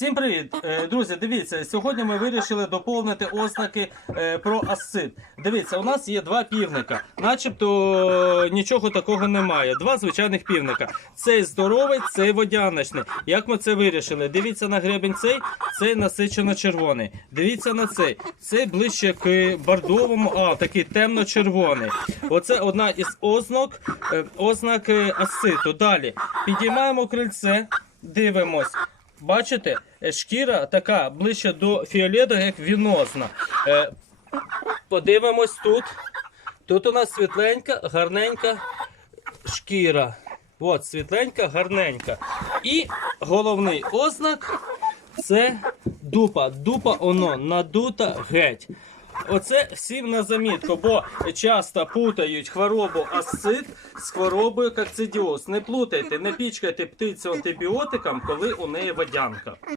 Всім привіт, Е, друзі. Дивіться, сьогодні ми вирішили доповнити ознаки е, про асцит. Дивіться, у нас є два півника, начебто нічого такого немає. Два звичайних півника. Цей здоровий, цей водяночний. Як ми це вирішили? Дивіться на гребень цей, цей насичено червоний. Дивіться на цей. Цей ближче к бордовому, а такий темно-червоний. Оце одна із ознак, е, ознак е, асциту. Далі підіймаємо крильце, дивимось. Бачите, е, шкіра така ближче до фіолетового, як вінозна. Е, подивимось тут. Тут у нас світленька, гарненька шкіра. От, світленька, гарненька. І головний ознак це дупа. Дупа оно надута геть. Оце всім на замітку, бо часто путають хворобу асцит з хворобою кокцидіоз. Не плутайте, не пічкайте птицю антибіотикам, коли у неї водянка.